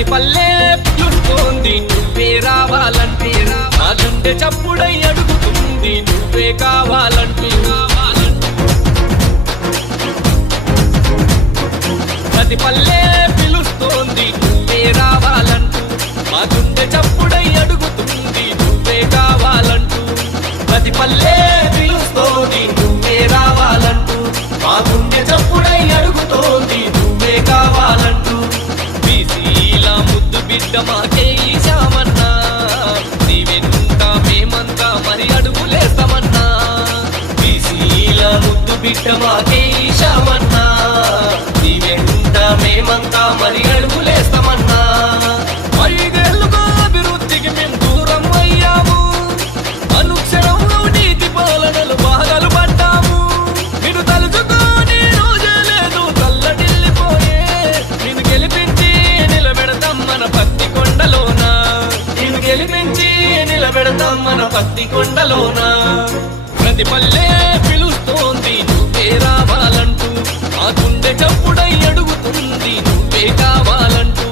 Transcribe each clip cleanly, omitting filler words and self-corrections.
ప్రతి పల్లె పిలుస్తోంది నువ్వే రావాలంటే, మా గుండె చప్పుడై అడుగుతుంది నువ్వే కావాలంటూ. ప్రతి పల్లె పిలుస్తోంది నువ్వే రావాలంటూ, మా గుండె చప్పుడై అడుగుతుంది నువ్వే కావాలంటూ. ప్రతి పల్లె పిలుస్తోంది నువ్వే రావాలంటూ, మా గుండె చప్పుడై అడుగుతోంది నువ్వే కావాలంటూ. బీసీల ముద్దు బిడ్డ మాకే ఈశామన్నా, నీ వెంట మేమంతా మరి అడుగులేస్తామన్నా. బీసీల ముద్దు బిడ్డ మాకే ఈశామన్నా, నీ వెంట మేమంతా మరి అడుగులేస్తామన్నా. 5 ఏళ్లుగా అభివృద్ధికి మేము దూరం అయ్యాము, అనుక్షణంలో నీతి పాలనలు బాధలు పడ్డాము. నిన్ను తలుచుకొని రోజే లేదు తల్లడిల్లిపోయే, నిన్ను గెలిపించి నిలబెడతాం మన పత్తి కొండలోన, నిన్ను గెలిపించి నిలబెడతాం మన పత్తి కొండలోన. ప్రతి పల్లె పిలుస్తోంది నువ్వే రావాలంటూ, మా గుండె చప్పుడై అడుగుతుంది నువ్వే కావాలంటూ.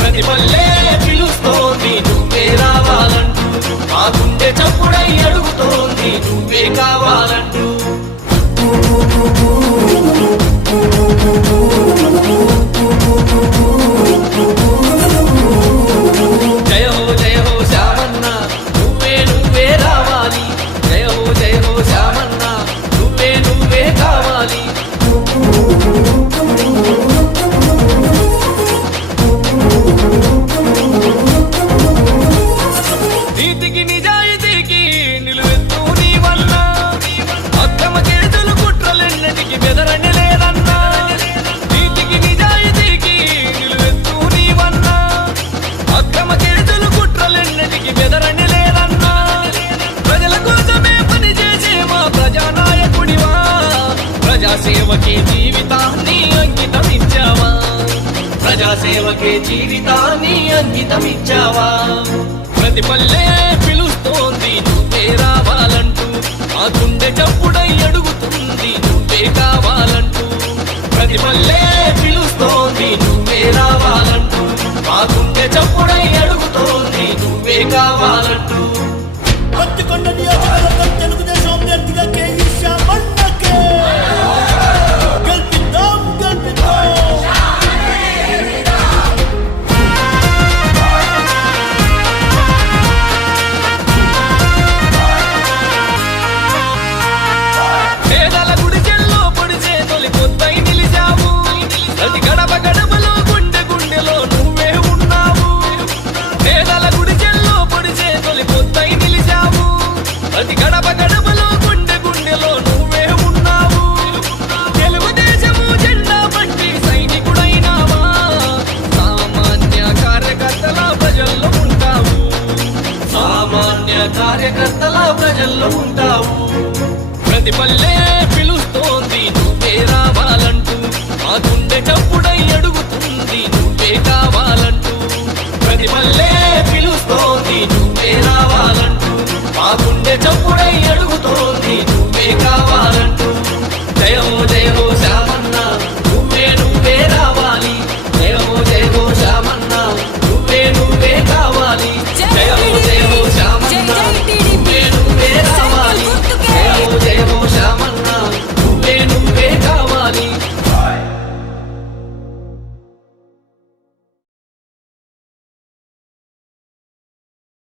ప్రతి పల్లె పిలుస్తోంది నువ్వే రావాలంటూ, మా గుండె చప్పుడై అడుగుతోంది నువ్వే కావాలంటూ. జయ హో శ్యామన్న నువ్వే నువ్వే రావాలి, జయ హో శ్యామన్న నువ్వే కావాలి. నీతికి నిజాయితీకి నిలువెత్తు నీ వల్ల, అక్రమ కేసులు కుట్రలెన్నటికి బెదరని లేదన్నా. నీతికి నిజాయితీకి నిలువెత్తు నీ వల్ల, అక్రమ కేసులు కుట్రలెన్నటికి బెదరని లేదన్నా. ప్రజల కోసమే పనిచేసే మా ప్రజానాయకుడివా, ప్రజాసేవకే జీవితాన్ని అంకితమిచ్చావా, ప్రజాసేవకే జీవితాన్ని అంకితమిచ్చావా. ప్రతి పల్లె పిలుస్తోంది నువ్వే రావాలంటూ, మా గుండె చప్పుడై అడుగుతుంది నువ్వే కావాలంటూ. ప్రతి పల్లె పిలుస్తోంది నువ్వే రావాలంటూ, మా గుండె చప్పుడై అడుగుతోంది నువ్వే కావాలంటూ. పత్తికొండ నియోజకవర్గం తెలుగుదేశం అభ్యర్థిగా కె ఈశామన్నకే గెలిపిద్దాం. పేదల గుడిచెల్లో పొడిచే తొలి పొద్దై నిలిచావు, ప్రతి గడప గడపలో గుండెలో నువ్వే ఉన్నావు. పేదల గుడిచెల్లో పొడిచే తొలి పొద్దై నిలిచావు, ప్రతి గడప గడపలో గుండెలో నువ్వే ఉన్నావు. తెలుగుదేశము జెండా పట్టి సైనికుడైనావా, సామాన్య కార్యకర్తల ప్రజల్లో ఉంటావు, సామాన్య కార్యకర్తల ప్రజల్లో ఉంటావు. ప్రతి పల్లె పిలుస్తోంది నువ్వే రావాలంటూ, మా గుండె చప్పుడై అడుగుతుంది నువ్వే కావాలంటూ. ప్రతి పల్లె పిలుస్తోంది నువ్వే రావాలంటూ, మా గుండె చప్పుడై అడుగుతోంది నువ్వే కావాలంటూ.